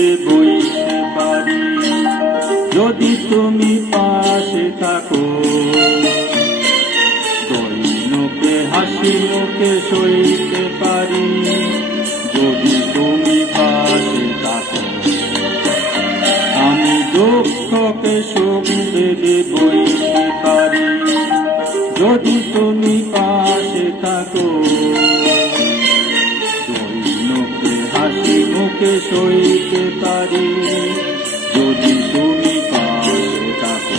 ভেবে বইতে পারি, যদি তুমি পাশে থাকো। দৈনকে হাসি মুখে সইতে পারি, যদি তুমি পাশে থাকো। আমি দুঃখকে সুখ ভেবে বইতে পারি, যদি তুমি পাশে থাকো। দৈনকে হাসি মুখে সইতে পারি, যদি তুমি পাশে থাকো।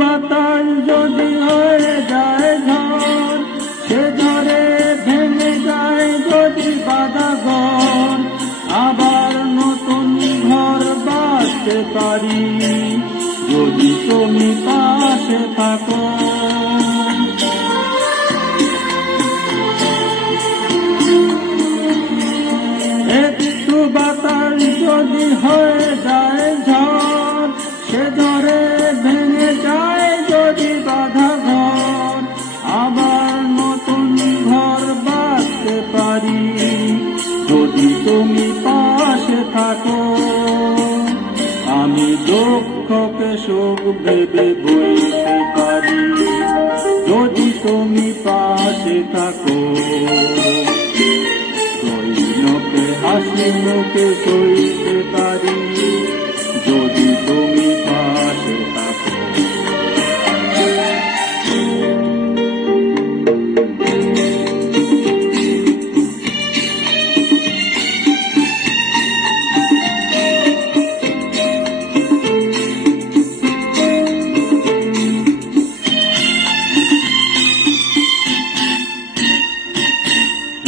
বাতাস যদি হয়ে যায় ঝড়, সে ঝড়ে ভেঙে যায় যদি বাঁধা ঘর। আবার নতুন ঘর বাঁধতে পারি, যদি তুমি পাশে থাকো। একটু বাতাস যদি হয়ে যায় ঝড়, সে ঝড়ে ভেঙে যায় যদি বাঁধা ঘর। আবার নতুন ঘর বাঁধতে পারি, যদি তুমি পাশে থাকো। আমি দুঃখকে সুখ ভেবে বইতে পারি, যদি তুমি পাশে থাকো। দৈনকে হাসি মুখে সইতে পারি, যদি তুমি পাশে থাকো।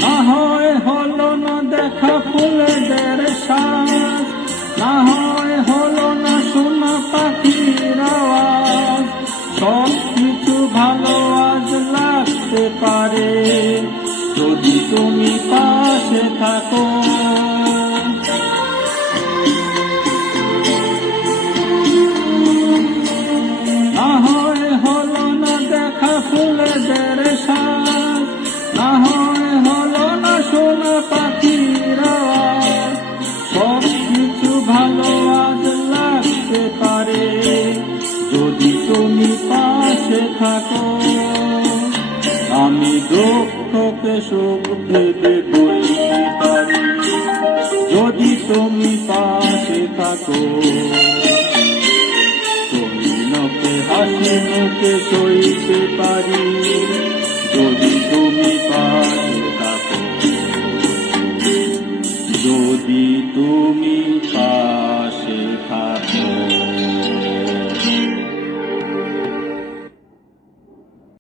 না হয় হলো না দেখা ফুলেদের শ্বাস, না হয় হলো না শোনা পাখির আওয়াজ। সব কিছু ভালো আজ লাগতে পারে, যদি তুমি পাশে থাকো। না হয় হলো না দেখা ফুলেদের শ্বাস, না হয় হলো না শোনা পাখির আওয়াজ। সব কিছু ভালো আজ লাগতে পারে, যদি তুমি পাশে থাকো। আমি দুঃখকে সুখ ভেবে বইতে পারি, যদি তুমি পাশে থাকো। দৈনকে হাসি মুখে সইতে পারি, যদি তুমি পাশে থাকো। যদি তুমি